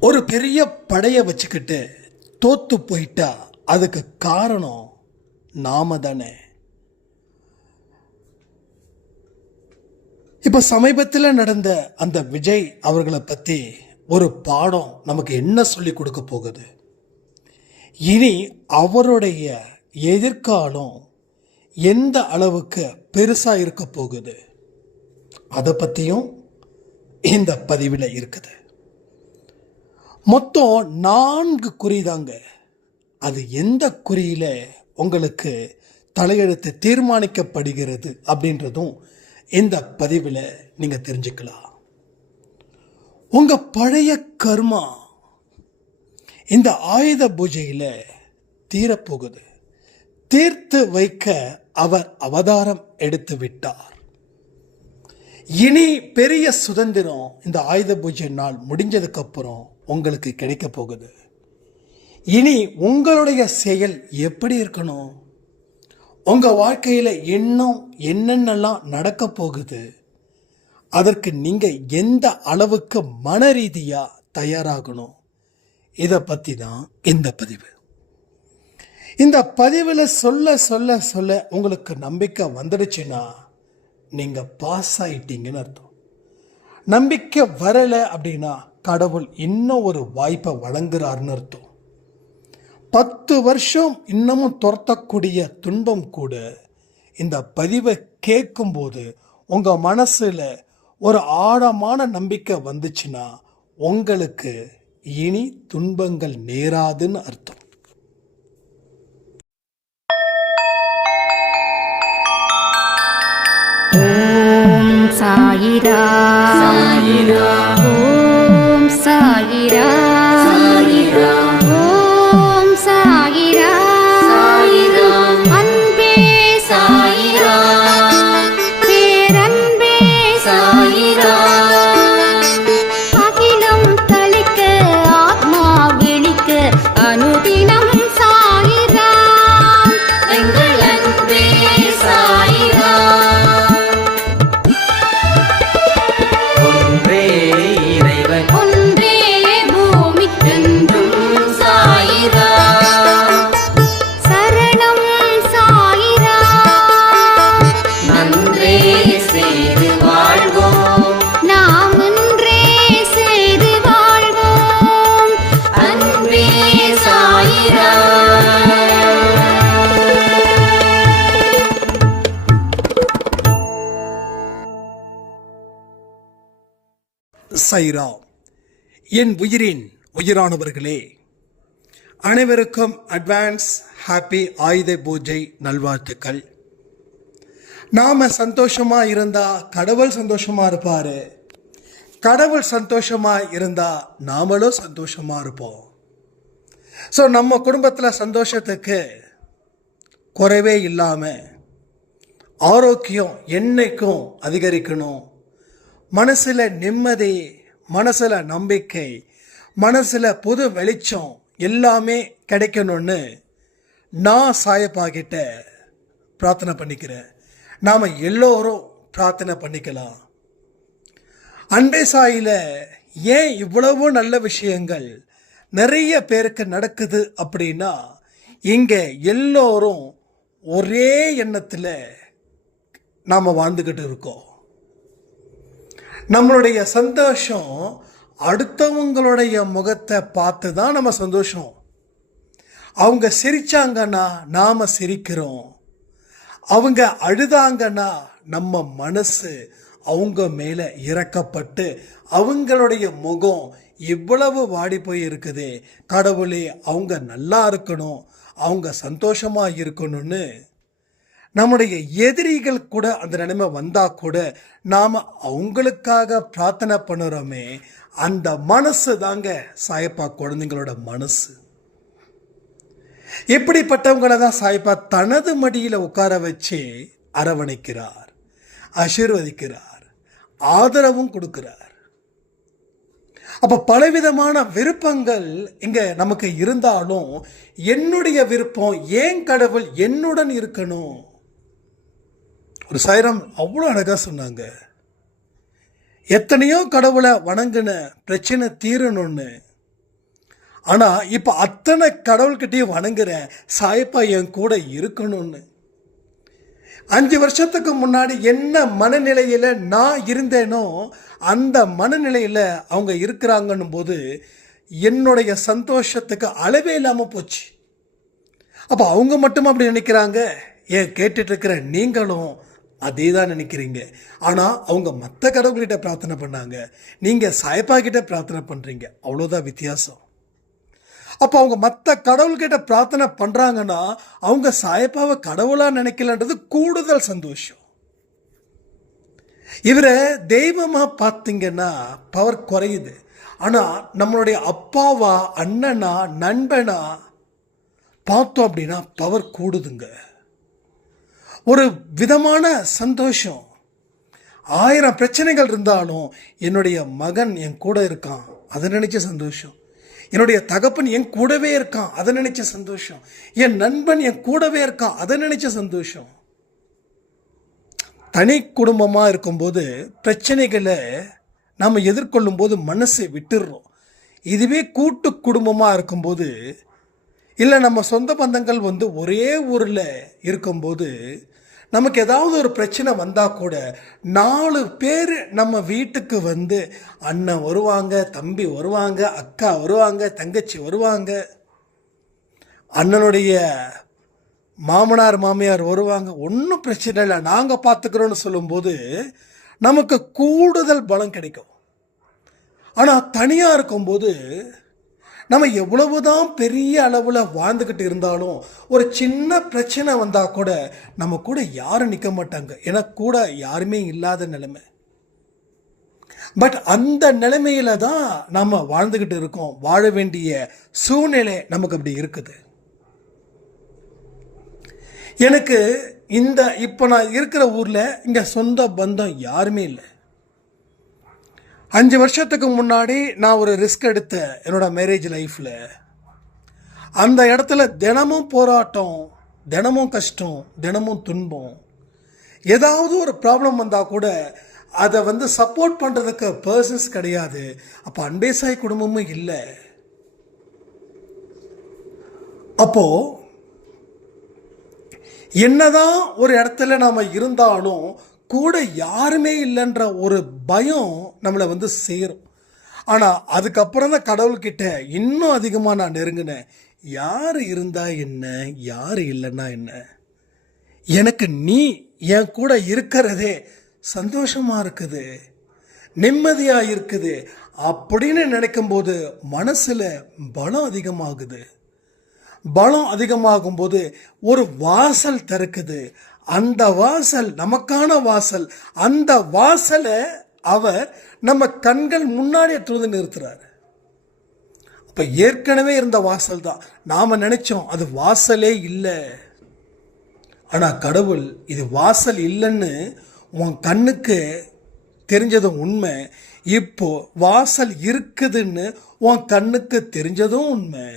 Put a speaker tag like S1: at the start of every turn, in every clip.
S1: ஒரு பெரிய படையை வச்சுக்கிட்டு தோத்து போயிட்டா அதுக்கு காரணம் நாம தானே. இப்போ சமீபத்தில் நடந்த அந்த விஜய் அவர்களை பற்றி ஒரு பாடம் நமக்கு என்ன சொல்லி கொடுக்க போகுது? இனி அவருடைய எதிர்காலம் எந்த அளவுக்கு பெருசாக இருக்க போகுது? அதை பற்றியும் இந்த பதிவில் இருக்குது. மொத்தம் நான்கு குறிதாங்க. அது எந்த குறியில் உங்களுக்கு தலையெழுத்து தீர்மானிக்கப்படுகிறது அப்படின்றதும் இந்த பதிவில் நீங்கள் தெரிஞ்சுக்கலாம். உங்கள் பழைய கர்மா இந்த ஆயுத பூஜையில் தீரப்போகுது. தீர்த்து வைக்க அவர் அவதாரம் எடுத்து விட்டார். இனி பெரிய சுதந்திரம் இந்த ஆயுத பூஜை நாள் முடிஞ்சதுக்கப்புறம் அப்புறம் உங்களுக்கு கிடைக்க போகுது. இனி உங்களுடைய செயல் எப்படி இருக்கணும்? உங்கள் வாழ்க்கையில் இன்னும் என்னென்னலாம் நடக்க போகுது? அதற்கு நீங்கள் எந்த அளவுக்கு மன ரீதியாக தயாராகணும்? இதை பற்றி தான் இந்த பதிவு. இந்த பதிவில் சொல்ல சொல்ல சொல்ல உங்களுக்கு நம்பிக்கை வந்துடுச்சுன்னா நீங்கள் பாஸ் ஆகிட்டீங்கன்னு அர்த்தம். நம்பிக்கை வரலை அப்படின்னா கடவுள் இன்னும் ஒரு வாய்ப்பை வழங்குறாருன்னு அர்த்தம். பத்து வருஷம் இன்னமும் துரத்தக்கூடிய துன்பம் கூட இந்த பதிவை கேட்கும்போது உங்க மனசுல ஒரு ஆழமான நம்பிக்கை வந்துச்சுன்னா உங்களுக்கு இனி துன்பங்கள் நேராதுன்னு அர்த்தம்.
S2: சாயிரா. சாயிரா. சாயிரா.
S1: சைரா என் உயிரின் உயிரானவர்களே அனைவருக்கும் அட்வான்ஸ் ஹாப்பி ஆயுத பூஜை நல்வாழ்த்துக்கள். நாம சந்தோஷமா இருந்தா கடவுள் சந்தோஷமா இருப்பாரு. கடவுள் சந்தோஷமா இருந்தா நாமளும் சந்தோஷமா இருப்போம். ஸோ நம்ம குடும்பத்தில் சந்தோஷத்துக்கு குறைவே இல்லாமல் ஆரோக்கியம் என்னைக்கும் அதிகரிக்கணும். மனசில் நிம்மதி மனசில் நம்பிக்கை மனசில் புது வெளிச்சம் எல்லாமே கிடைக்கணும்னு நான் சாயப்பாகிட்ட பிரார்த்தனை பண்ணிக்கிறேன். நாம் எல்லோரும் பிரார்த்தனை பண்ணிக்கலாம். அன்பே சாயில் ஏன் இவ்வளவு நல்ல விஷயங்கள் நிறைய பேருக்கு நடக்குது அப்படின்னா இங்கே எல்லோரும் ஒரே எண்ணத்தில் நாம் வாழ்ந்துக்கிட்டு இருக்கோம். நம்மளுடைய சந்தோஷம் அடுத்தவங்களுடைய முகத்தை பார்த்து தான் நம்ம சந்தோஷம். அவங்க சிரிச்சாங்கன்னா நாம் சிரிக்கிறோம். அவங்க அழுதாங்கன்னா நம்ம மனசு அவங்க மேலே இறக்கப்பட்டு அவங்களுடைய முகம் இவ்வளவு வாடி போய் இருக்குதே. கடவுளே அவங்க நல்லா இருக்கணும். அவங்க சந்தோஷமாக இருக்கணும்னு நம்முடைய எதிரிகள் கூட அந்த நிலைமை வந்தால் கூட நாம் அவங்களுக்காக பிரார்த்தனை பண்ணுறோமே அந்த மனசு தாங்க சாயப்பா குழந்தைங்களோட மனசு. இப்படிப்பட்டவங்களை தான் சாயப்பா தனது மடியில் உட்கார வச்சு அரவணைக்கிறார் ஆசீர்வதிக்கிறார் ஆதரவும் கொடுக்கிறார். அப்போ பலவிதமான விருப்பங்கள் இங்கே நமக்கு இருந்தாலும் என்னுடைய விருப்பம் ஏன் கடவுள் என்னுடன் இருக்கணும்? ஒரு சாயிரம் அவ்வளோ அழகாக சொன்னாங்க. எத்தனையோ கடவுளை வணங்கின பிரச்சனை தீரணும்னு. ஆனால் இப்போ அத்தனை கடவுள்கிட்டயும் வணங்குறேன் சாயப்பா என் கூட இருக்கணும்னு. அஞ்சு வருஷத்துக்கு முன்னாடி என்ன மனநிலையில் நான் இருந்தேனோ அந்த மனநிலையில் அவங்க இருக்கிறாங்கன்னும் போது என்னுடைய சந்தோஷத்துக்கு அளவே இல்லாமல் போச்சு. அப்போ அவங்க மட்டும் அப்படி நினைக்கிறாங்க? ஏன் கேட்டுட்ருக்கிற நீங்களும் அதே தான் நினைக்கிறீங்க. ஆனால் அவங்க மற்ற கடவுள்கிட்ட பிரார்த்தனை பண்ணாங்க. நீங்கள் சாயப்பா கிட்ட பிரார்த்தனை பண்ணுறீங்க அவ்வளோதான் வித்தியாசம். அப்போ அவங்க மற்ற கடவுள்கிட்ட பிரார்த்தனை பண்ணுறாங்கன்னா அவங்க சாயப்பாவை கடவுளாக நினைக்கலன்றது கூடுதல் சந்தோஷம். இவரை தெய்வமாக பார்த்தீங்கன்னா பவர் குறையுது. ஆனால் நம்மளுடைய அப்பாவா அண்ணனா நண்பனா பார்த்தோம் அப்படின்னா பவர் கூடுதுங்க. ஒரு விதமான சந்தோஷம். ஆயிரம் பிரச்சனைகள் இருந்தாலும் என்னுடைய மகன் என் கூட இருக்கான். அதை நினைச்ச சந்தோஷம். என்னுடைய தகப்பன் என் கூடவே இருக்கான். அதை நினைச்ச சந்தோஷம். என் நண்பன் என் கூடவே இருக்கான். அதை நினைச்ச சந்தோஷம். தனி குடும்பமாக இருக்கும்போது பிரச்சனைகளை நாம் எதிர்கொள்ளும் போது மனசை விட்டுடுறோம் இதுவே கூட்டு குடும்பமாக இருக்கும்போது இல்லை நம்ம சொந்த பந்தங்கள் வந்து ஒரே ஊரில் இருக்கும்போது நமக்கு ஏதாவது ஒரு பிரச்சனை வந்தால் கூட நாலு பேர் நம்ம வீட்டுக்கு வந்து அண்ணன் வருவாங்க தம்பி வருவாங்க அக்கா வருவாங்க தங்கச்சி வருவாங்க. அண்ணனுடைய மாமனார் மாமியார் வருவாங்க. ஒன்றும் பிரச்சனை இல்லை. நாங்கள் பார்த்துக்கிறோன்னு சொல்லும்போது நமக்கு கூடுதல் பலம் கிடைக்கும். ஆனால் தனியாக இருக்கும்போது நம்ம எவ்வளவுதான் பெரிய அளவில் வாழ்ந்துக்கிட்டு இருந்தாலும் ஒரு சின்ன பிரச்சனை வந்தால் கூட நம்ம கூட யாரும் நிற்க மாட்டாங்க. ஏன்னா கூட யாருமே இல்லாத நிலைமை. பட் அந்த நிலைமையில தான் நம்ம வாழ்ந்துக்கிட்டு இருக்கோம். வாழ வேண்டிய சூழ்நிலை நமக்கு அப்படி இருக்குது. எனக்கு இந்த இப்போ நான் இருக்கிற ஊரில் இங்கே சொந்த பந்தம் யாருமே இல்லை. அஞ்சு வருஷத்துக்கு முன்னாடி நான் ஒரு ரிஸ்க் எடுத்தேன் என்னோட மேரேஜ் லைஃப்பில் அந்த இடத்துல தினமும் போராட்டம் தினமும் கஷ்டம் தினமும் துன்பம். ஏதாவது ஒரு ப்ராப்ளம் வந்தால் கூட அதை வந்து சப்போர்ட் பண்ணுறதுக்கு பர்சன்ஸ் கிடையாது. அப்போ அன்பேசாய் குடும்பமும் இல்லை. அப்போது என்னதான் ஒரு இடத்துல நாம் இருந்தாலும் கூட யாருமே இல்லைன்ற ஒரு பயம் நம்மளை வந்து சேரும். ஆனால் அதுக்கப்புறம் தான் கடவுள்கிட்ட இன்னும் அதிகமாக நான் நெருங்கினேன். யார் இருந்தால் என்ன? யார் இல்லைன்னா என்ன? எனக்கு நீ என் கூட இருக்கிறதே சந்தோஷமாக இருக்குது நிம்மதியாக இருக்குது அப்படின்னு நினைக்கும்போது மனசில் பலம் அதிகமாகுது. பலம் அதிகமாகும் போது ஒரு வாசல் திறக்குது. அந்த வாசல் நமக்கான வாசல் அந்த வாசலை அவர் நம்ம கண்கள் முன்னாடி எடுத்து வந்து நிறுத்துறாரு. அப்ப ஏற்கனவே இருந்த வாசல் தான். நாம நினைச்சோம் அது வாசலே இல்லை. ஆனா கடவுள் இது வாசல் இல்லைன்னு உன் கண்ணுக்கு தெரிஞ்சதும் உண்மை. இப்போ வாசல் இருக்குதுன்னு உன் கண்ணுக்கு தெரிஞ்சதும் உண்மை.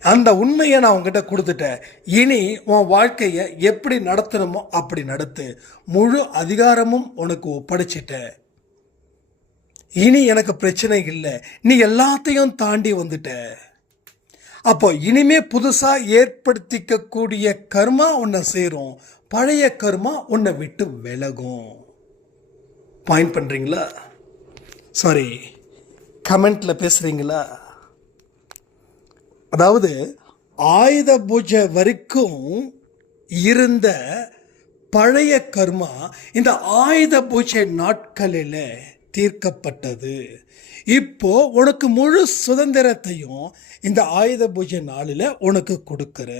S1: அந்த உண்மையை நான் உங்ககிட்ட கொடுத்துட்டேன். இனி உன் வாழ்க்கையை எப்படி நடத்தணுமோ அப்படி நடத்து. முழு அதிகாரமும் உனக்கு ஒப்படைச்சிட்டேன். இனி எனக்கு பிரச்சனை இல்லை. நீ எல்லாத்தையும் தாண்டி வந்துட்ட. அப்போ இனிமே புதுசாக ஏற்படுத்திக்கக்கூடிய கர்மா உன்னை சேரும். பழைய கர்மா உன்னை விட்டு விலகும். பாயிண்ட் பண்ணுறீங்களா சாரி கமெண்ட்டில் பேசுகிறீங்களா அதாவது ஆயுத பூஜை வரைக்கும் இருந்த பழைய கர்மா இந்த ஆயுத பூஜை நாட்களில் தீர்க்கப்பட்டது. இப்போ உனக்கு முழு சுதந்திரத்தையும் இந்த ஆயுத பூஜை நாளில் உனக்கு கொடுக்குற.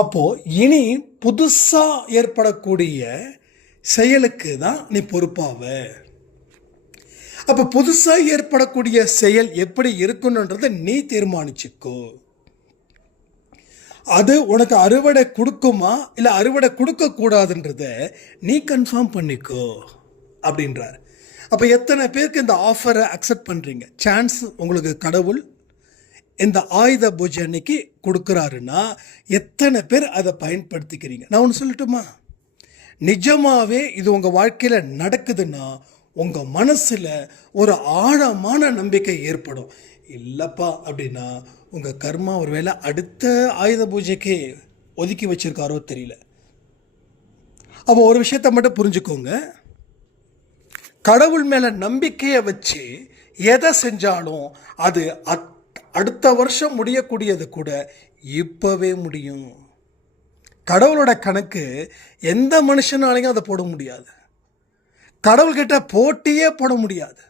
S1: அப்போ இனி புதுசாக ஏற்படக்கூடிய செயலுக்கு தான் நீ பொறுப்பாவ. அப்போ புதுசாக ஏற்படக்கூடிய செயல் எப்படி இருக்கணுன்றதை நீ தீர்மானிச்சுக்கோ. அது உனக்கு அறுவடை கொடுக்குமா? இல்லை அறுவடை கொடுக்கக்கூடாதுன்றத நீ கன்ஃபார்ம் பண்ணிக்கோ அப்படின்றார். அப்போ எத்தனை பேருக்கு இந்த ஆஃபரை அக்செப்ட் பண்ணுறீங்க சான்ஸ் உங்களுக்கு கடவுள் இந்த ஆயுத பூஜை அன்னைக்கு கொடுக்குறாருன்னா எத்தனை பேர் அதை பயன்படுத்திக்கிறீங்க? நான் ஒன்று சொல்லட்டுமா? நிஜமாகவே இது உங்கள் வாழ்க்கையில் நடக்குதுன்னா உங்கள் மனசில் ஒரு ஆழமான நம்பிக்கை ஏற்படும். இல்லைப்பா அப்படின்னா உங்கள் கர்மா ஒருவேளை அடுத்த ஆயுத பூஜைக்கு ஒதுக்கி வச்சிருக்காரோ தெரியல. அப்போ ஒரு விஷயத்தை மட்டும் புரிஞ்சுக்கோங்க. கடவுள் மேலே நம்பிக்கையை வச்சு எதை செஞ்சாலும் அது அத்- அடுத்த வருஷம் முடியக்கூடியது கூட இப்போவே முடியும். கடவுளோட கணக்கு எந்த மனுஷனாலையும் அதை போட முடியாது. கடவுள்கிட்ட போட்டியே போட முடியாது.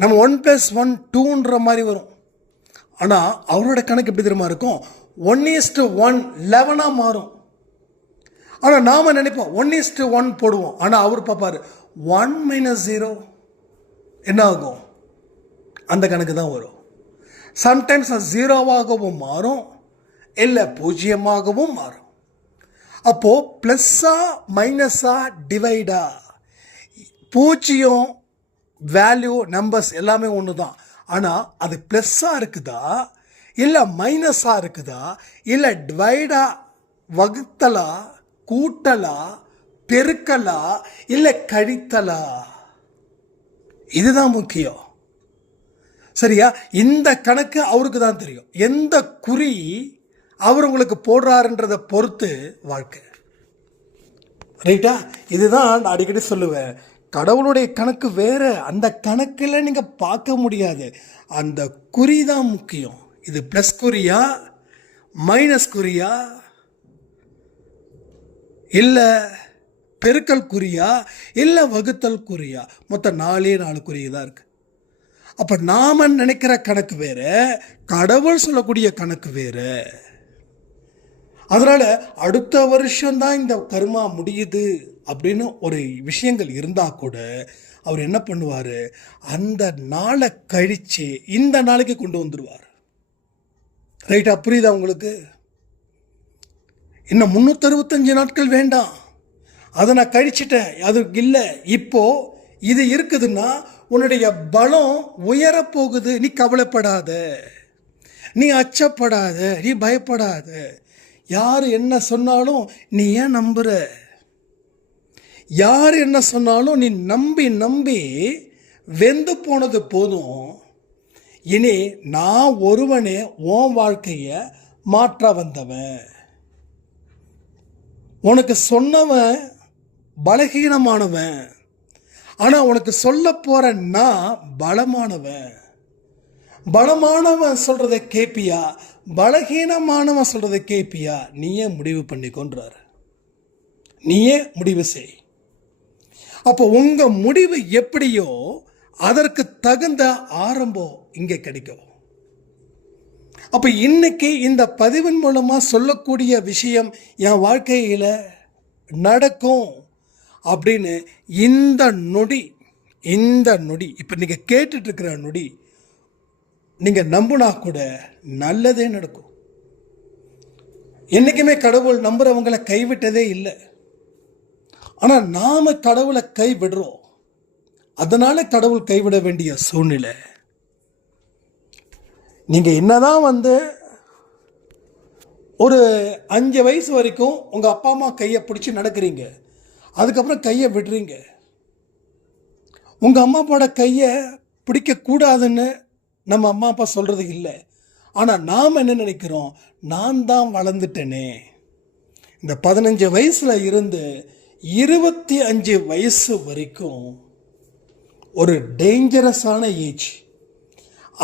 S1: நம்ம ஒன் ப்ளஸ் ஒன் டூன்ற மாதிரி வரும். ஆனால் அவரோட கணக்கு எப்படி தெரியுமா இருக்கும்? ஒன் இஸ்டு ஒன் லெவனாக மாறும். ஆனால் நாம் நினைப்போம் ஒன் இஸ்டு ஒன் போடுவோம். ஆனால் அவர் பார்ப்பார் ஒன் மைனஸ் ஜீரோ என்ன ஆகும்? அந்த கணக்கு தான் வரும். சம்டைம்ஸ் அது ஜீரோவாகவும் மாறும் இல்லை பூஜ்ஜியமாகவும் மாறும். அப்போது ப்ளஸ்ஸா மைனஸா டிவைடா பூஜ்ஜியம் வேல்யூ நம்பர்ஸ் எல்லாமே ஒன்று தான் ஆனால் அது ப்ளஸ்ஸாக இருக்குதா? இல்லை மைனஸாக இருக்குதா? இல்லை டிவைடா வகுத்தலா கூட்டலா பெருக்கலா இல்லை கழித்தலா? இதுதான் முக்கியம். சரியா? இந்த கணக்கு அவருக்கு தான் தெரியும். எந்த குறி அவர் உங்களுக்கு போடுறாருன்றதை பொறுத்து வாழ்க்கை. ரைட்டா? இதுதான் நான் அடிக்கடி சொல்லுவேன். கடவுளுடைய கணக்கு வேறு அந்த கணக்கில் நீங்கள் பார்க்க முடியாது. அந்த குறி தான் முக்கியம். இது ப்ளஸ் குறியா மைனஸ் குறியா இல்லை பெருக்கல் குறியா இல்லை வகுத்தல் குறியா? மொத்தம் நாலே நாலு குறி தான் இருக்குது அப்போ நாம நினைக்கிற கணக்கு வேறு கடவுள் சொல்லக்கூடிய கணக்கு வேறு. அதனால் அடுத்த வருஷம் தான் இந்த கர்மா முடியுது அப்படின்னு ஒரு விஷயங்கள் இருந்தால் கூட அவர் என்ன பண்ணுவார்? அந்த நாளை கழித்து இந்த நாளைக்கு கொண்டு வந்துடுவார் ரைட்டா புரியுதா உங்களுக்கு? இன்னும் முந்நூற்றறுபத்தஞ்சு நாட்கள் வேண்டாம். அதை நான் கழிச்சிட்டேன். அது இல்லை. இப்போது இது இருக்குதுன்னா உன்னுடைய பலம் உயரப் போகுது நீ கவலைப்படாத. நீ அச்சப்படாத. நீ பயப்படாத. யார் என்ன சொன்னாலும் நீ ஏன் நம்புற? யார் என்ன சொன்னாலும் நீ நம்பி நம்பி வெந்து போனது போதும். இனி நான் ஒருவனே உன் வாழ்க்கையை மாற்ற வந்தவன். உனக்கு சொன்னவன் பலகீனமானவன். ஆனால் உனக்கு சொல்ல போற நான் பலமானவன். பலமானவன் சொல்கிறத கேப்பியா? பலகீனமானவன் சொல்கிறத கேப்பியா? நீயே முடிவு பண்ணிக்கொன்றார். நீயே முடிவு செய். அப்போ உங்கள் முடிவு எப்படியோ அதற்கு தகுந்த ஆரம்பம் இங்கே கிடைக்கும். அப்போ இன்னைக்கு இந்த பதிவின் மூலமாக சொல்லக்கூடிய விஷயம் என் வாழ்க்கையில் நடக்கும் அப்படின்னு இந்த நொடி இந்த நொடி இப்போ நீங்கள் கேட்டுட்ருக்கிற நொடி நீங்கள் நம்புனா கூட நல்லதே நடக்கும். என்றைக்குமே கடவுள் நம்புகிறவங்களை கைவிட்டதே இல்லை. ஆனால் நாம் கடவுளை கைவிடுறோம். அதனால் கடவுள் கைவிட வேண்டிய சூழ்நிலை. நீங்கள் என்னதான் வந்து ஒரு அஞ்சு வயசு வரைக்கும் உங்கள் அப்பா அம்மா கையை பிடிச்சி நடக்கிறீங்க. அதுக்கப்புறம் கையை விடுறீங்க. உங்கள் அம்மா அப்பாவோட கையை பிடிக்கக்கூடாதுன்னு நம்ம அம்மா அப்பா சொல்கிறது இல்லை. ஆனால் நாம் என்ன நினைக்கிறோம்? நான் தான் வளர்ந்துட்டேனே. இந்த பதினஞ்சு வயசில் இருந்து இருபத்தி அஞ்சு வயசு வரைக்கும் ஒரு டேஞ்சரஸான ஏஜ்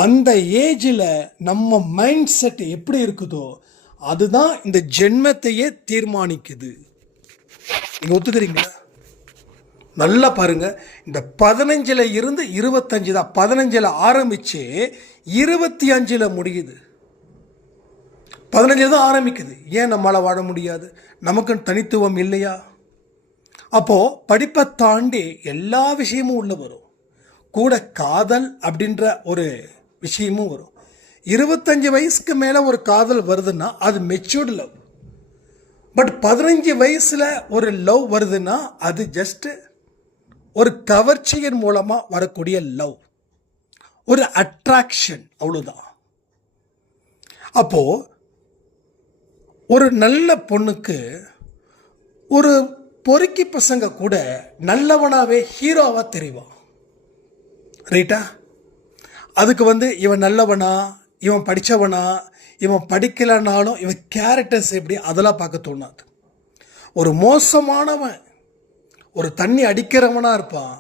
S1: அந்த ஏஜில் நம்ம மைண்ட் செட் எப்படி இருக்குதோ அதுதான் இந்த ஜென்மத்தையே தீர்மானிக்குது. நீங்கள் ஒத்துக்கிறீங்களா? நல்லா பாருங்கள் இந்த பதினஞ்சில் இருந்து இருபத்தஞ்சு தான் பதினஞ்சில் ஆரம்பித்து இருபத்தி அஞ்சில் முடியுது. பதினஞ்சு தான் ஆரம்பிக்குது. ஏன் நம்மளால் வாழ முடியாது? நமக்குன்னு தனித்துவம் இல்லையா? அப்போது படிப்பை தாண்டி எல்லா விஷயமும் உள்ளே வரும். கூட காதல் அப்படின்ற ஒரு விஷயமும் வரும். இருபத்தஞ்சு வயசுக்கு மேலே ஒரு காதல் வருதுன்னா அது மெச்சூர்டு லவ் பட் பதினஞ்சு வயசில் ஒரு லவ் வருதுன்னா அது ஜஸ்ட்டு ஒரு கவர்ச்சியின் மூலமாக வரக்கூடிய லவ் ஒரு அட்ராக்ஷன் அவ்வளோதான் அப்போது ஒரு நல்ல பொண்ணுக்கு ஒரு பொறுக்கி பசங்க கூட நல்லவனாகவே ஹீரோவாக தெரிவான். ரைட்டா? அதுக்கு வந்து இவன் நல்லவனா இவன் படித்தவனா இவன் படிக்கலைனாலும் இவன் கேரக்டர்ஸ் எப்படி அதெல்லாம் பார்க்க தோணாது. ஒரு மோசமானவன் ஒரு தண்ணி அடிக்கிறவனாக இருப்பான்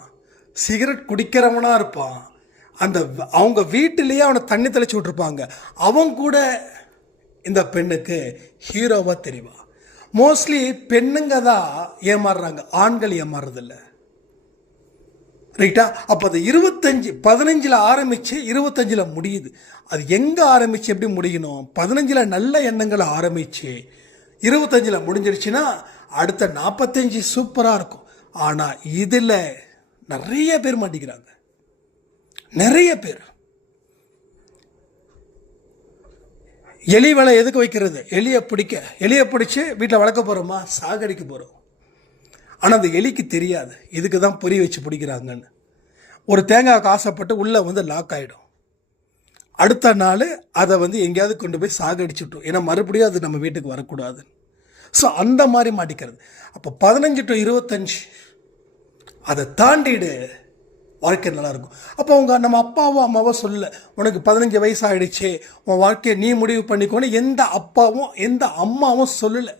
S1: சிகரெட் குடிக்கிறவனாக இருப்பான். அந்த அவங்க வீட்டிலேயே அவனை தண்ணி தெளிச்சு விட்ருப்பாங்க அவன் கூட இந்த பெண்ணுக்கு ஹீரோவாக தெரிவான் மோஸ்ட்லி பெண்ணுங்க தான் ஏமாறுறாங்க ஆண்கள் ஏமாறுறதில்ல. ரைட்டா அப்போ அது இருபத்தஞ்சி பதினஞ்சில் ஆரம்பித்து இருபத்தஞ்சில் முடியுது. அது எங்கே ஆரம்பித்து எப்படி முடியணும்? பதினஞ்சில் நல்ல எண்ணங்களை ஆரம்பித்து இருபத்தஞ்சில் முடிஞ்சிருச்சுன்னா அடுத்த நாற்பத்தஞ்சு சூப்பராக இருக்கும். ஆனால் இதில் நிறைய பேர் மாட்டிக்கிறாங்க. நிறைய பேர். எலி வலை எதுக்கு வைக்கிறது? எலியை பிடிக்க. எலியை பிடிச்சி வீட்டில் வளர்க்க போகிறோமா சாகடிக்க போகிறோம் ஆனால் அந்த எலிக்கு தெரியாது. இதுக்கு தான் பொறி வச்சு பிடிக்கிறாங்கன்னு. ஒரு தேங்காய்க்கு ஆசைப்பட்டு உள்ளே வந்து லாக் ஆகிடும் அடுத்த நாள் அதை வந்து எங்கேயாவது கொண்டு போய் சாகடிச்சுட்டோம் ஏன்னா மறுபடியும் அது நம்ம வீட்டுக்கு வரக்கூடாது ஸோ அந்த மாதிரி மாட்டிக்கிறது. அப்போ பதினஞ்சு டு இருபத்தஞ்சு அதை தாண்டிடு. வாழ்க்கை நல்லாயிருக்கும் அப்போ அவங்க நம்ம அப்பாவோ அம்மாவோ சொல்லல உனக்கு பதினஞ்சு வயசு ஆயிடுச்சு உன் வாழ்க்கையை நீ முடிவு பண்ணிக்கோன்னு எந்த அப்பாவும் எந்த அம்மாவும் சொல்லலை.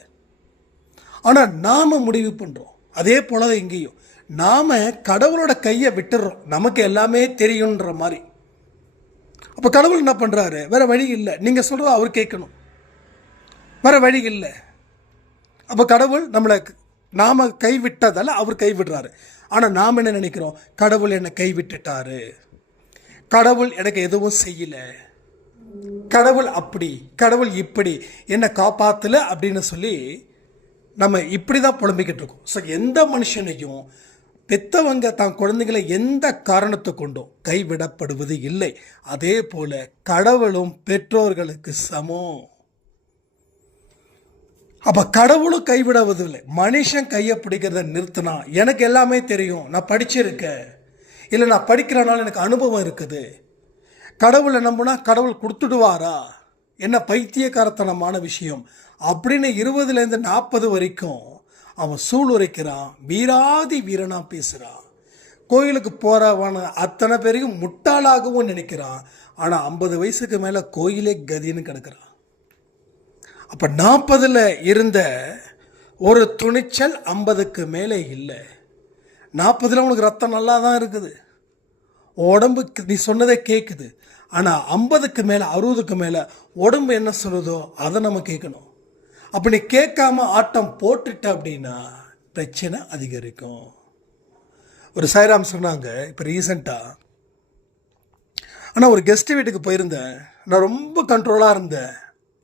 S1: ஆனால் நாம் முடிவு பண்ணுறோம் அதே போல தான் எங்கேயும் நாம் கடவுளோட கையை விட்டுடுறோம் நமக்கு எல்லாமே தெரியுன்ற மாதிரி. அப்போ கடவுள் என்ன பண்ணுறாரு வேறு வழி இல்லை. நீங்கள் சொல்கிறத அவர் கேட்கணும். வேறு வழி இல்லை. அப்போ கடவுள் நம்மளை நாம் கைவிட்டதால் அவர் கைவிடுறாரு. ஆனால் நாம் என்ன நினைக்கிறோம்? கடவுள் என்னை கைவிட்டுட்டாரு. கடவுள் எனக்கு எதுவும் செய்யலை. கடவுள் அப்படி கடவுள் இப்படி என்னை காப்பாற்றல அப்படின்னு சொல்லி நம்ம இப்படி தான் புலம்பிக்கிட்டு இருக்கோம். ஸோ எந்த மனுஷனையும் பெத்தவங்க தான் குழந்தைகளை எந்த காரணத்தை கொண்டும் கைவிடப்படுவது இல்லை. அதே போல் கடவுளும் பெற்றோர்களுக்கு சமம். அப்போ கடவுளும் கைவிடுவதில்லை. மனுஷன் கையை பிடிக்கிறத நிறுத்தினா எனக்கு எல்லாமே தெரியும். நான் படிச்சிருக்கேன். இல்லை நான் படிக்கிறனால எனக்கு அனுபவம் இருக்குது. கடவுளை நம்புனா கடவுள் கொடுத்துடுவாரா? என்ன பைத்தியக்காரத்தனமான விஷயம். அப்படின்னு இருபதுலேருந்து நாற்பது வரைக்கும் அவன் சூளுரைக்கிறான். வீராதி வீரனாக பேசுகிறான் கோயிலுக்கு போகிறவன அத்தனை பேரையும் முட்டாளாகவும் நினைக்கிறான். ஆனால் ஐம்பது வயசுக்கு மேலே கோயிலே கதின்னு கிடக்கிறான். அப்போ நாற்பதில் இருந்த ஒரு துணிச்சல் ஐம்பதுக்கு மேலே இல்லை. நாற்பதில் உனக்கு ரத்தம் நல்லா தான் இருக்குது உடம்புக்கு நீ சொன்னதே கேட்குது ஆனால் ஐம்பதுக்கு மேலே அறுபதுக்கு மேலே உடம்பு என்ன சொல்லுதோ அதை நம்ம கேட்கணும் அப்போ நீ கேட்காம ஆட்டம் போட்டுட்ட அப்படின்னா பிரச்சனை அதிகரிக்கும். ஒரு சாய்ராம் சொன்னாங்க இப்போ ரீசண்டாக ஆனால் ஒரு கெஸ்ட் வீட்டுக்கு போயிருந்தேன். நான் ரொம்ப கண்ட்ரோலாக இருந்தேன்.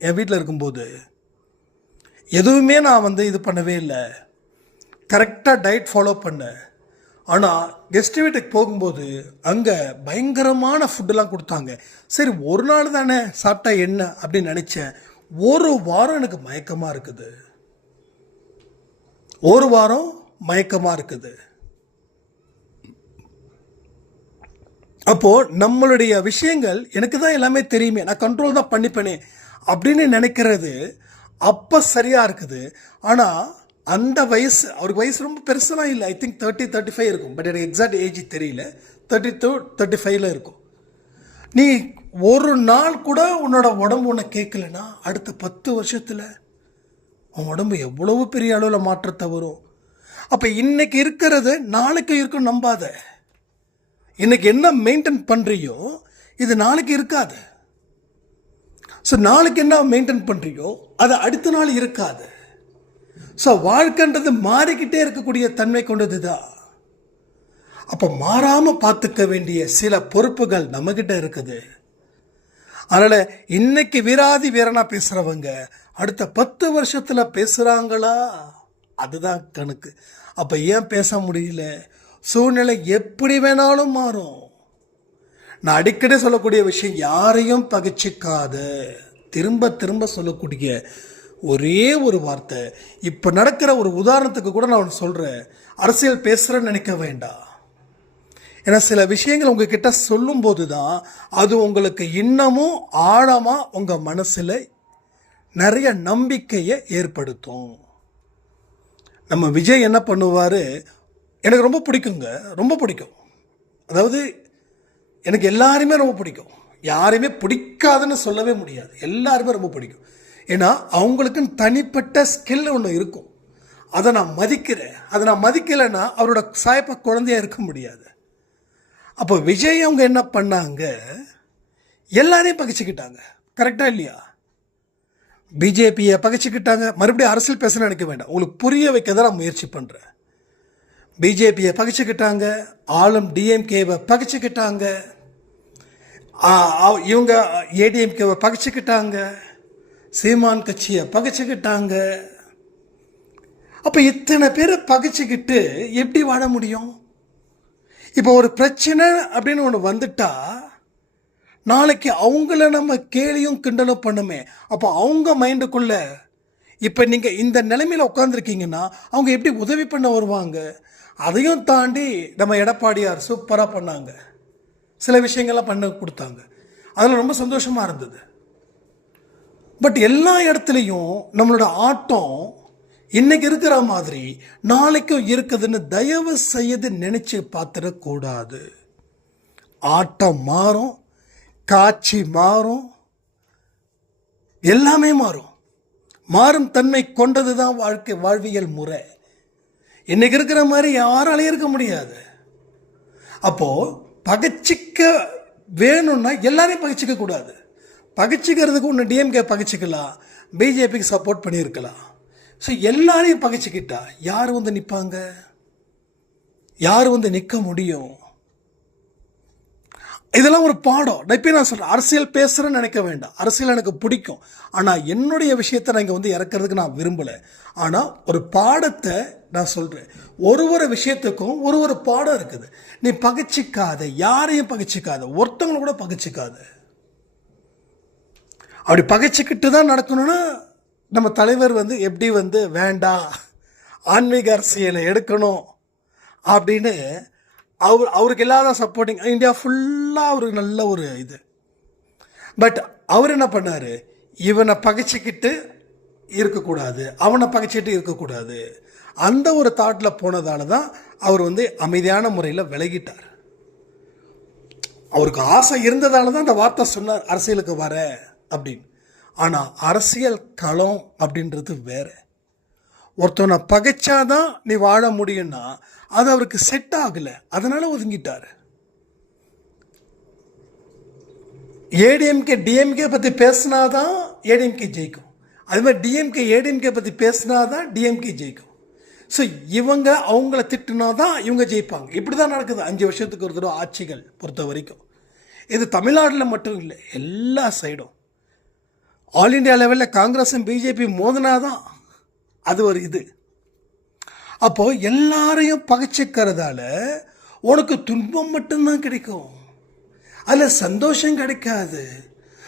S1: என் வீட்டில் இருக்கும்போது எதுவுமே நான் வந்து இது பண்ணவே இல்லை. கரெக்டாக டயட் ஃபாலோ பண்ணேன் ஆனால் கெஸ்ட் வீட்டுக்கு போகும்போது அங்கே பயங்கரமான ஃபுட்டெல்லாம் கொடுத்தாங்க. சரி ஒரு நாள் தானே சாப்பிட்டா என்ன அப்படின்னு நினச்சேன். ஒரு வாரம் எனக்கு மயக்கமாக இருக்குது. ஒரு வாரம் மயக்கமாக இருக்குது. அப்போது நம்மளுடைய விஷயங்கள் எனக்கு தான் எல்லாமே தெரியுமே. நான் கண்ட்ரோல் தான் பண்ணிப்பேனே. அப்படின்னு நினைக்கிறது அப்போ சரியாக இருக்குது. ஆனால் அந்த வயசு அவருக்கு வயசு ரொம்ப பெருசெல்லாம் இல்லை. I think thirty thirty five இருக்கும். பட் எனக்கு எக்ஸாக்ட் ஏஜ் தெரியல. தேர்ட்டி டூ தேர்ட்டி ஃபைவ்ல இருக்கும். நீ ஒரு நாள் கூட உன்னோட உடம்பு உன்னை கேட்கலன்னா அடுத்த பத்து வருஷத்தில் உன் உடம்பு எவ்வளவு பெரிய அளவில் மாற்றத்தை வரும். அப்போ இன்னைக்கு இருக்கிறது நாளைக்கு இருக்கும் நம்பாத. இன்னைக்கு என்ன மெயின்டைன் பண்ணுறியோ இது நாளைக்கு இருக்காது. ஸோ நாளைக்கு என்ன மெயின்டைன் பண்ணுறியோ அது அடுத்த நாள் இருக்காது. ஸோ வாழ்க்கைன்றது மாறிக்கிட்டே இருக்கக்கூடிய தன்மை கொண்டது தான் அப்போ மாறாமல் பார்த்துக்க வேண்டிய சில பொறுப்புகள் நம்மக்கிட்ட இருக்குது. அதனால் இன்னைக்கு வீராதி வீரனா பேசுகிறவங்க அடுத்த பத்து வருஷத்தில் பேசுகிறாங்களா அதுதான் கணக்கு. அப்போ ஏன் பேச முடியல? சூழ்நிலை எப்படி வேணாலும் மாறும். நான் அடிக்கடி சொல்லக்கூடிய விஷயம் யாரையும் பகிச்சிக்காத திரும்ப திரும்ப சொல்லக்கூடிய ஒரே ஒரு வார்த்தை. இப்போ நடக்கிற ஒரு உதாரணத்துக்கு கூட நான் ஒன்று சொல்கிறேன் அரசியல் பேசுகிறேன்னு நினைக்க வேண்டாம். ஏன்னா சில விஷயங்கள் உங்ககிட்ட சொல்லும்போது தான் அது உங்களுக்கு இன்னமும் ஆழமாக உங்கள் மனசில் நிறைய நம்பிக்கையை ஏற்படுத்தும். நம்ம விஜய் என்ன பண்ணுவார்? எனக்கு ரொம்ப பிடிக்குங்க. ரொம்ப பிடிக்கும். அதாவது எனக்கு எல்லாருமே ரொம்ப பிடிக்கும். யாரையுமே பிடிக்காதுன்னு சொல்லவே முடியாது. எல்லாருமே ரொம்ப பிடிக்கும். ஏன்னா அவங்களுக்குன்னு தனிப்பட்ட ஸ்கில் ஒன்று இருக்கும். அதை நான் மதிக்கிறேன். அதை நான் மதிக்கலைன்னா அவரோட சாயப்ப குழந்தையா இருக்க முடியாது. அப்போ விஜய் அவங்க என்ன பண்ணாங்க? எல்லாரையும் பகிச்சுக்கிட்டாங்க. கரெக்டாக இல்லையா? பிஜேபியை பகிச்சுக்கிட்டாங்க. மறுபடியும் அரசியல் பேச நினைக்க வேண்டாம். உங்களுக்கு புரிய வைக்க தான் நான் முயற்சி பண்ணுறேன் பிஜேபியை பகைச்சிக்கிட்டாங்க ஆளும் டிஎம்கேவை பகைச்சிக்கிட்டாங்க. இவங்க ஏடிஎம்கேவை பகைச்சிக்கிட்டாங்க சீமான் கட்சியை பகைச்சிக்கிட்டாங்க. அப்போ இத்தனை பேரை பகைச்சிக்கிட்டு எப்படி வாழ முடியும்? இப்போ ஒரு பிரச்சனை அப்படின்னு ஒன்று வந்துட்டா நாளைக்கு அவங்கள நம்ம கேலியும் கிண்டலும் பண்ணுமே. அப்போ அவங்க மைண்டுக்குள்ள இப்போ நீங்கள் இந்த நிலைமையில் உட்காந்துருக்கீங்கன்னா அவங்க எப்படி உதவி பண்ண வருவாங்க? அதையும் தாண்டி நம்ம எடப்பாடியார் சூப்பராக பண்ணாங்க. சில விஷயங்கள்லாம் பண்ண கொடுத்தாங்க. அதில் ரொம்ப சந்தோஷமாக இருந்தது. பட் எல்லா இடத்துலையும் நம்மளோட ஆட்டம் இன்னைக்கு இருக்கிற மாதிரி நாளைக்கும் இருக்குதுன்னு தயவு செய்து நினச்சி பார்த்துடக்கூடாது. ஆட்டம் மாறும் காட்சி மாறும் எல்லாமே மாறும். மாறும் தன்மை கொண்டது தான் வாழ்க்கை வாழ்வியல் முறை. இன்னைக்கு இருக்கிற மாதிரி யாராலையும் இருக்க முடியாது. அப்போது பகச்சிக்க வேணும்னா எல்லாரையும் பகைச்சிக்க கூடாது. பகைச்சிக்கிறதுக்கு ஒன்று டிஎம்கே பகைச்சிக்கலாம். பிஜேபிக்கு சப்போர்ட் பண்ணியிருக்கலாம். ஸோ எல்லாரையும் பகைச்சிக்கிட்டா யார் வந்து நிற்பாங்க யார் வந்து நிற்க முடியும்? இதெல்லாம் ஒரு பாடம். நான் இப்போ நான் சொல்கிறேன் அரசியல் பேசுகிறேன்னு நினைக்க வேண்டாம். அரசியல் எனக்கு பிடிக்கும். ஆனால் என்னுடைய விஷயத்தை நான் இங்கே வந்து இறக்கிறதுக்கு நான் விரும்பலை. ஆனால் ஒரு பாடத்தை நான் சொல்கிறேன் ஒரு ஒரு விஷயத்துக்கும் ஒரு ஒரு பாடம் இருக்குது. நீ பகிச்சிக்காத. யாரையும் பகிச்சிக்காத. ஒருத்தவங்களை கூட பகைச்சிக்காத. அப்படி பகிச்சிக்கிட்டு தான் நடக்கணும்னா நம்ம தலைவர் வந்து எப்படி வந்து வேண்டாம் ஆன்மீக அரசியலை எடுக்கணும் அப்படின்னு அவர் அவருக்கு இல்லாத சப்போர்ட்டிங் இந்தியா ஃபுல்லாக அவருக்கு நல்ல ஒரு இது. பட் அவர் என்ன பண்ணார்? இவனை பகைச்சிக்கிட்டு இருக்கக்கூடாது. அவனை பகைச்சிக்கிட்டு இருக்கக்கூடாது. அந்த ஒரு தாட்டில் போனதால தான் அவர் வந்து அமைதியான முறையில் விலகிட்டார். அவருக்கு ஆசை இருந்ததால தான் அந்த வார்த்தை சொன்னார் அரசியலுக்கு வர அப்படின்னு. ஆனால் அரசியல் களம் அப்படின்றது வேறு. ஒருத்தவனை பகைச்சாதான் நீ வாழ முடியும்னா அது அவருக்கு செட் ஆகலை. அதனால ஒதுங்கிட்டார். ஏடிஎம்கே டிஎம்கே பற்றி பேசினாதான் ஏடிஎம்கே ஜெயிக்கும். அது மாதிரி டிஎம்கே ஏடிஎம்கே பற்றி பேசினாதான் டிஎம்கே ஜெயிக்கும். ஸோ இவங்க அவங்கள திட்டுனா தான் இவங்க ஜெயிப்பாங்க. இப்படி தான் நடக்குது. அஞ்சு வருஷத்துக்கு ஒரு தடவை ஆட்சிகள் பொறுத்த வரைக்கும். இது தமிழ்நாட்டில் மட்டும் இல்லை எல்லா சைடும் ஆல் இண்டியா லெவலில் காங்கிரஸும் பிஜேபி மோதினாதான் அது ஒரு இது. அப்போது எல்லாரையும் பகைச்சிக்கிறதால உனக்கு துன்பம் மட்டும்தான் கிடைக்கும். அதில் சந்தோஷம் கிடைக்காது.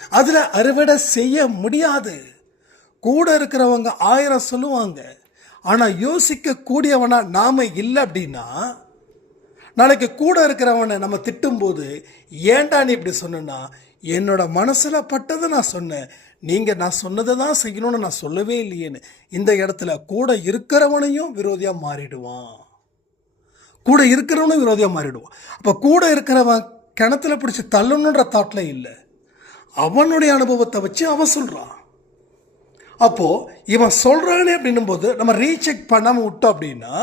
S1: அதில் அறுவடை செய்ய முடியாது. கூட இருக்கிறவங்க ஆயிரம் சொல்லுவாங்க. ஆனால் யோசிக்கக்கூடியவனாக நாம் இல்லை அப்படின்னா நாளைக்கு கூட இருக்கிறவனை நம்ம திட்டும்போது ஏன்டா நீ இப்படி சொன்னா என்னோட மனசில் பட்டதை நான் சொன்னேன். நீங்கள் நான் சொன்னதை தான் செய்யணும்னு நான் சொல்லவே இல்லையேன்னு. இந்த இடத்துல கூட இருக்கிறவனையும் விரோதியாக மாறிடுவான். கூட இருக்கிறவனும் விரோதியாக மாறிடுவான். அப்போ கூட இருக்கிறவன் கிணத்துல பிடிச்சி தள்ளணுன்ற தாட்டில் இல்லை. அவனுடைய அனுபவத்தை வச்சு அவன் சொல்கிறான் அப்போது இவன் சொல்கிறானே அப்படின்னும் போது நம்ம ரீசெக் பண்ணாமல் விட்டோம் அப்படின்னா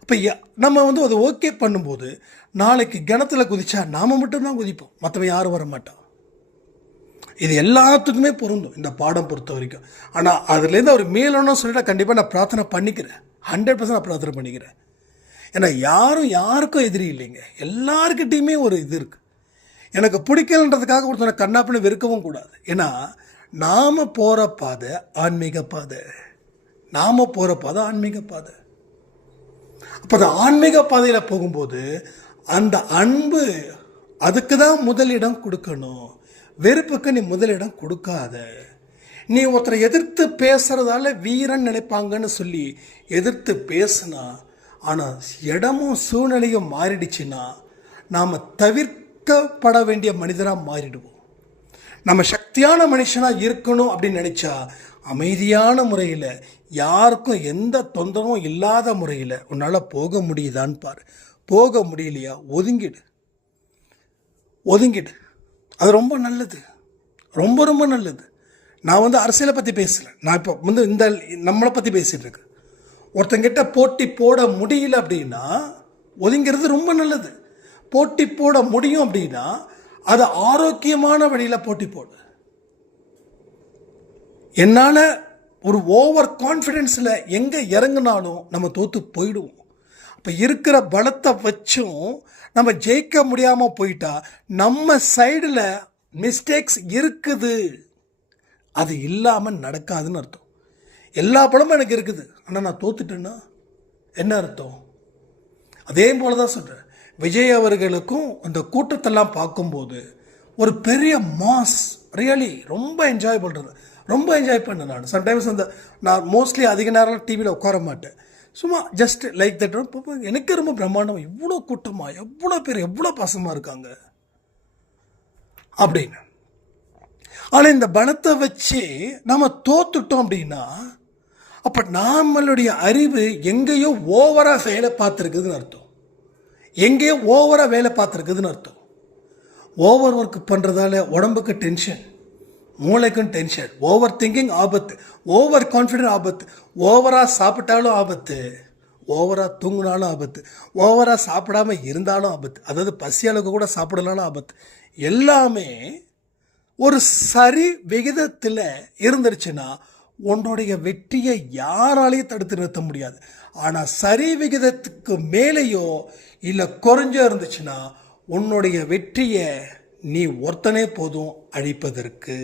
S1: அப்போ நம்ம வந்து அதை ஓகே பண்ணும்போது நாளைக்கு கிணத்துல குதிச்சா நாம் மட்டும்தான் குதிப்போம். மற்றவன் யாரும் வர மாட்டான் இது எல்லாத்துக்குமே பொருந்தும் இந்த பாடம் பொறுத்த வரைக்கும். ஆனால் அதுலேருந்து அவர் மேலணும்னு சொல்லிட்டு கண்டிப்பாக நான் பிரார்த்தனை பண்ணிக்கிறேன். ஹண்ட்ரட் பர்சன்ட் நான் பிரார்த்தனை பண்ணிக்கிறேன். ஏன்னா யாரும் யாருக்கும் எதிரி இல்லைங்க. எல்லாருக்கிட்டேயுமே ஒரு இது இருக்குது எனக்கு பிடிக்கலன்றதுக்காக ஒருத்தனை கண்ணாப்பின்னு வெறுக்கவும் கூடாது. ஏன்னா நாம் போகிற பாதை ஆன்மீக பாதை. நாம் போகிற பாதை ஆன்மீக பாதை. அப்போ அந்த ஆன்மீக பாதையில் போகும்போது அந்த அன்பு அதுக்கு தான் முதலிடம் கொடுக்கணும். வெறுப்புக்கு நீ முதலிடம் கொடுக்காத. நீ ஒருத்தரை எதிர்த்து பேசுறதால வீரன் நினைப்பாங்கன்னு சொல்லி எதிர்த்து பேசுனா ஆனால் இடமும் சூழ்நிலையும் மாறிடுச்சுன்னா நாம் தவிர்க்கப்பட வேண்டிய மனிதராக மாறிடுவோம். நம்ம சக்தியான மனுஷனாக இருக்கணும் அப்படின்னு நினச்சா அமைதியான முறையில் யாருக்கும் எந்த தொந்தரவும் இல்லாத முறையில் உன்னால் போக முடியுதான்னு பாரு. போக முடியலையா? ஒதுங்கிடு. ஒதுங்கிடு. அது ரொம்ப நல்லது. ரொம்ப ரொம்ப நல்லது. நான் வந்து அரசியலை பற்றி பேசலை. நான் இப்போ வந்து இந்த நம்மளை பற்றி பேசிகிட்டு இருக்கேன். ஒருத்தங்கிட்ட போட்டி போட முடியல அப்படின்னா ஒதுங்கிறது ரொம்ப நல்லது. போட்டி போட முடியும் அப்படின்னா அது ஆரோக்கியமான வழியில் போட்டி போடு. என்னால் ஒரு ஓவர் கான்ஃபிடென்ஸில் எங்கே இறங்குனாலும் நம்ம தோற்று போயிடுவோம். இப்போ இருக்கிற பலத்தை வச்சும் நம்ம ஜெயிக்க முடியாமல் போயிட்டா நம்ம சைடில் மிஸ்டேக்ஸ் இருக்குது. அது இல்லாமல் நடக்காதுன்னு அர்த்தம். எல்லா பலமும் எனக்கு இருக்குது. ஆனால் நான் தோத்துட்டேன்னா என்ன அர்த்தம்? அதே போல தான் சொல்கிறேன் விஜய் அவர்களுக்கும் அந்த கூட்டத்தெல்லாம் பார்க்கும்போது ஒரு பெரிய மாஸ் ரியலி ரொம்ப என்ஜாய் பண்ணுறது ரொம்ப என்ஜாய் பண்ணேன் நான். சம்டைம்ஸ் அந்த நான் மோஸ்ட்லி அதிக நேரம் டிவியில் உட்கார மாட்டேன். சும்மா ஜஸ்ட் லைக் தட் எனக்கு ரொம்ப பிரம்மாண்டம். இவ்வளோ கூட்டமாக எவ்வளோ பேர் எவ்வளோ பாசமாக இருக்காங்க? அப்படின்னு. ஆனால் இந்த பலத்தை வச்சு நம்ம தோத்துட்டோம் அப்படின்னா அப்போ நம்மளுடைய அறிவு எங்கேயோ ஓவராக வேலை பார்த்துருக்குதுன்னு அர்த்தம். எங்கேயோ ஓவராக வேலை பார்த்துருக்குதுன்னு அர்த்தம். ஓவர் ஒர்க் பண்ணுறதால உடம்புக்கு டென்ஷன் மூளைக்கும் டென்ஷன் ஓவர் திங்கிங் ஆபத்து ஓவர் கான்ஃபிடென்ட் ஆபத்து ஓவராக சாப்பிட்டாலும் ஆபத்து ஓவராக தூங்கினாலும் ஆபத்து ஓவராக சாப்பிடாம இருந்தாலும் ஆபத்து அதாவது பசி அளவுக்கு கூட சாப்பிடலாலும் ஆபத்து எல்லாமே ஒரு சரி விகிதத்தில் இருந்துருச்சுன்னா உன்னுடைய வெற்றியை யாராலையும் தடுத்து நிறுத்த முடியாது. ஆனால் சரி விகிதத்துக்கு மேலேயோ இல்லை குறைஞ்சோ இருந்துச்சுன்னா உன்னுடைய வெற்றியை நீ ஒருத்தனே போதும் அழிப்பதற்கு.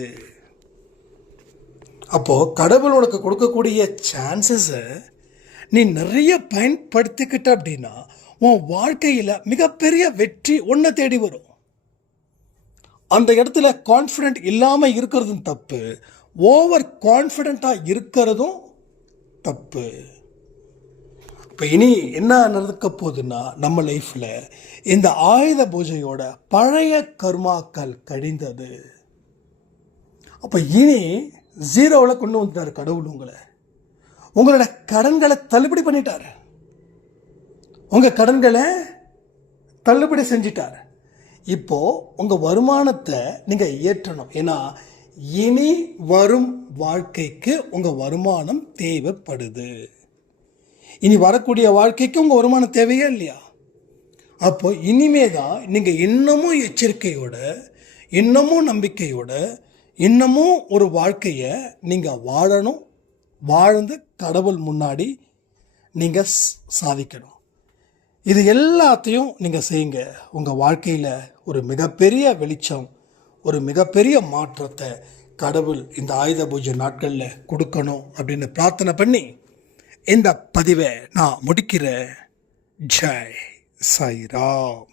S1: அப்போது கடவுள் உனக்கு கொடுக்கக்கூடிய சான்சஸை நீ நிறைய பயன்படுத்திக்கிட்ட அப்படின்னா உன் வாழ்க்கையில் மிகப்பெரிய வெற்றி ஒன்றை தேடி வரும். அந்த இடத்துல கான்ஃபிடென்ட் இல்லாமல் இருக்கிறதும் தப்பு. ஓவர் கான்ஃபிடெண்ட்டாக இருக்கிறதும் தப்பு. இப்போ இனி என்ன நடக்க போகுதுன்னா நம்ம லைஃப்பில் இந்த ஆயுத பூஜையோட பழைய கர்மாக்கள் கழிந்தது அப்போ இனி ஜீரோவில் கொண்டு வந்துட்டார் கடவுள் உங்களை. உங்களோட கடன்களை தள்ளுபடி பண்ணிட்டார். உங்கள் கடன்களை தள்ளுபடி செஞ்சிட்டார். இப்போது உங்கள் வருமானத்தை நீங்கள் ஏற்றணும். ஏன்னா இனி வரும் வாழ்க்கைக்கு உங்கள் வருமானம் தேவைப்படுது. இனி வரக்கூடிய வாழ்க்கைக்கு உங்கள் வருமானம் தேவையே இல்லையா? அப்போ இனிமே தான் நீங்கள் இன்னமும் எச்சரிக்கையோட இன்னமும் நம்பிக்கையோட இன்னமும் ஒரு வாழ்க்கையை நீங்கள் வாழணும் வாழ்ந்து கடவுள் முன்னாடி நீங்கள் சாதிக்கணும். இது எல்லாத்தையும் நீங்கள் செய்யுங்க. உங்கள் வாழ்க்கையில் ஒரு மிகப்பெரிய வெளிச்சம் ஒரு மிகப்பெரிய மாற்றத்தை கடவுள் இந்த ஆயுத பூஜை நாட்களில் கொடுக்கணும் அப்படின்னு பிரார்த்தனை பண்ணி இந்த பதிவை நான் முடிக்கிறேன் ஜெய் சாய்ராம்.